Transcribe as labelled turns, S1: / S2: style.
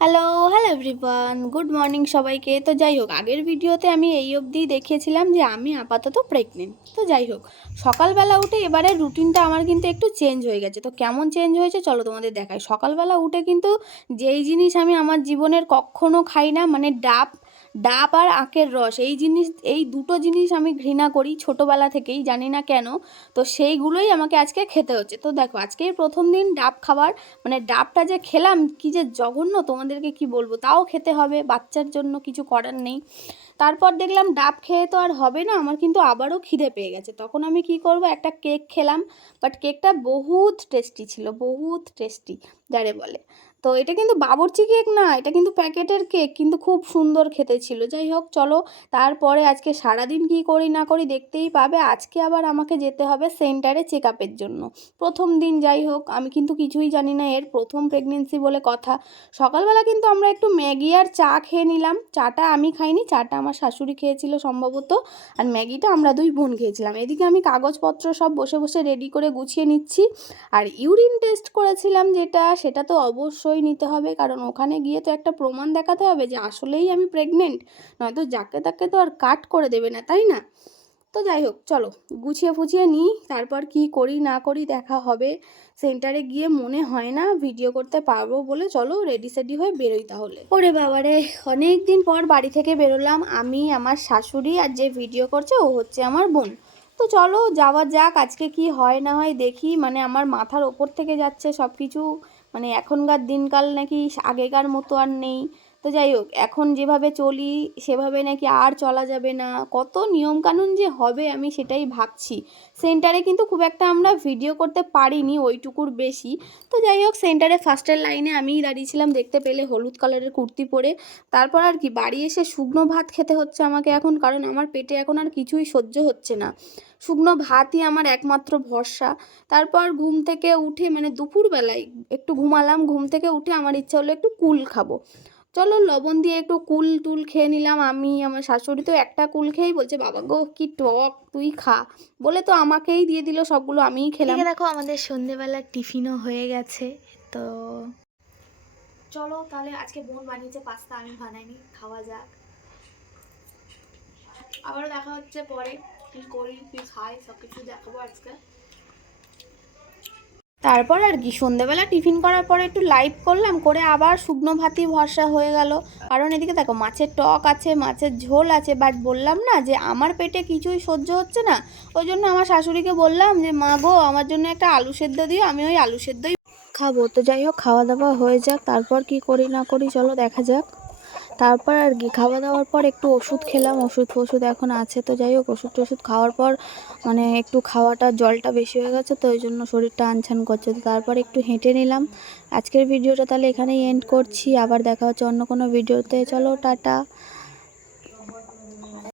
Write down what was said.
S1: Hello hello everyone good morning সবাইকে। তো যাই হোক, আগের ভিডিওতে আমি এই অবধি দেখিয়েছিলাম যে আমি আপাতত প্রেগনেন্ট তো যাই হোক, সকালবেলা উঠে এবারে রুটিনটা আমার কিন্তু একটু চেঞ্জ হয়ে গেছে। তো কেমন চেঞ্জ হয়েছে চলো তোমাদের দেখাই। সকালবেলা উঠে কিন্তু যেই জিনিস আমি আমার জীবনের কখনো খাই না মানে ডাব ডাব আর আখের রস, এই জিনিস, এই দুটো জিনিস আমি ঘৃণা করি ছোটোবেলা থেকেই, জানি না কেন। তো সেইগুলোই আমাকে আজকে খেতে হচ্ছে। তো দেখো আজকেই প্রথম দিন ডাব খাবার মানে ডাবটা যে খেলাম, কি যে জঘন্য, তোমাদেরকে কি বলব? তাও খেতে হবে, বাচ্চার জন্য কিছু করার নেই। তারপর দেখলাম ডাব খেয়ে তো আর হবে না, আমার কিন্তু আবারও খিদে পেয়ে গেছে। তখন আমি কি করব, একটা কেক খেলাম বাট কেকটা বহুত টেস্টি ছিল, বহুত টেস্টি যারে বলে। তো এটা কিন্তু বাবরচি কেক না, এটা কিন্তু প্যাকেটের কেক, কিন্তু খুব সুন্দর খেতে ছিল। যাই হোক, চলো, তারপরে আজকে সারাদিন কি করি না করি দেখতেই পাবে, আজকে আবার আমাকে যেতে হবে সেন্টারে চেক আপের জন্য। প্রথম দিন যাই হোক, আমি কিন্তু কিছুই জানি না এর, প্রথম প্রেগনেন্সি বলে কথা। সকালবেলা কিন্তু আমরা একটু ম্যাগি আর চা খেয়ে নিলাম, চাটা আমি খাইনি, চাটা আমার শাশুড়ি খেয়েছিল সম্ভবত, আর ম্যাগিটা আমরা দুই বোন খেয়েছিলাম। এদিকে আমি কাগজপত্র সব বসে বসে রেডি করে গুছিয়ে নিচ্ছি। আর ইউরিন টেস্ট করেছিলাম যেটা, সেটা তো অবশ্যই নিতে হবে, কারণ ওখানে গিয়ে তো একটা প্রমাণ দেখাতে হবে যে আসলেই আমি প্রেগনেন্ট নয়তো যাকে তাকে তো আর কাট করে দেবে না, তাই না? তো যাই হোক, চলো। গুছিয়ে ফুছিয়ে নিই, তারপর কি করি না করি দেখা হবে। সেন্টারে গিয়ে মনে হয় না ভিডিও করতে পারব বলে, চলো রেডি সেডি হয়ে বেরোই তাহলে। ওরে বাবারে অনেক দিন পর বাড়ি থেকে বেরোলাম। আমি, আমার শাশুড়ি আর যে ভিডিও করছে, ও হচ্ছে আমার বোন। তো চলো, যাওয়া যাক, আজকে কি হয় না হয় দেখি। মানে আমার মাথার ওপর থেকে যাচ্ছে সব কিছু মানে এখনকার দিনকাল নাকি আগেকার মতো আর নেই। তো যাই হোক, এখন যেভাবে চলি, সেভাবে নাকি আর চলা যাবে না। কত নিয়মকানুন যে হবে আমি সেটাই ভাবছি। সেন্টারে কিন্তু খুব একটা আমরা ভিডিও করতে পারিনি, ওইটুকুর বেশি। তো যাই হোক, সেন্টারে ফার্স্টের লাইনে আমিই দাঁড়িয়েছিলাম, দেখতে পেলে হলুদ কালারের কুর্তি পরে। তারপর আর কি, বাড়ি এসে শুকনো ভাত খেতে হচ্ছে আমাকে এখন, কারণ আমার পেটে এখন আর কিছুই সহ্য হচ্ছে না। শুকনো ভাতই আমার একমাত্র ভরসা। তারপর ঘুম থেকে উঠে মানে দুপুরবেলায় একটু ঘুমালাম, ঘুম থেকে উঠে আমার ইচ্ছা হলো একটু কুল খাব। চলো লবণ দিয়ে একটু কুল টুল খেয়ে নিলাম। আমি আমার শাশুড়ি তো একটা কুল খেয়েই বলছে বাবা গো কি টক তুই খা। বলে তো আমাকেই দিয়ে দিল সবগুলো আমিই খেলাম।
S2: দেখো আমাদের সন্ধেবেলার টিফিনও হয়ে গেছে তো
S1: চলো তাহলে আজকে বোন বানিয়েছে পাস্তা আমি বানাইনি খাওয়া যাক। আবারও দেখা হচ্ছে পরে কি করি কি খাই সব কিছু দেখাবো আজকে। তারপর আর কি, সন্ধেবেলা টিফিন করার পরে একটু লাইভ করলাম, করে আবার শুকনো ভাতি ভরসা হয়ে গেল। কারণ এদিকে দেখো, মাছের টক আছে, মাছের ঝোল আছে বাট বললাম না যে আমার পেটে কিছুই সহ্য হচ্ছে না। ওই জন্য আমার শাশুড়িকে বললাম যে, মা গো, আমার জন্য একটা আলু সেদ্ধ দিও, আমি ওই আলু সেদ্ধই খাব। তো যাই হোক, খাওয়া দাওয়া হয়ে যাক, তারপর কি করি না করি, চলো দেখা যাক। তারপর আর কি খাওয়া দাওয়ার পর একটু ওষুধ খেলাম ওষুধ ওষুধ এখন আছে, তো যাই হোক ওষুধ টষুধ খাওয়ার পর মানে একটু খাওয়াটা জলটা বেশি হয়ে গেছে, তো ওই জন্য শরীরটা আনছান করছে, তো তারপর একটু হেঁটে নিলাম। আজকের ভিডিওটা তাহলে এখানেই এন্ড করছি, আবার দেখা হচ্ছে অন্য কোনো ভিডিওতে, চলো, টাটা।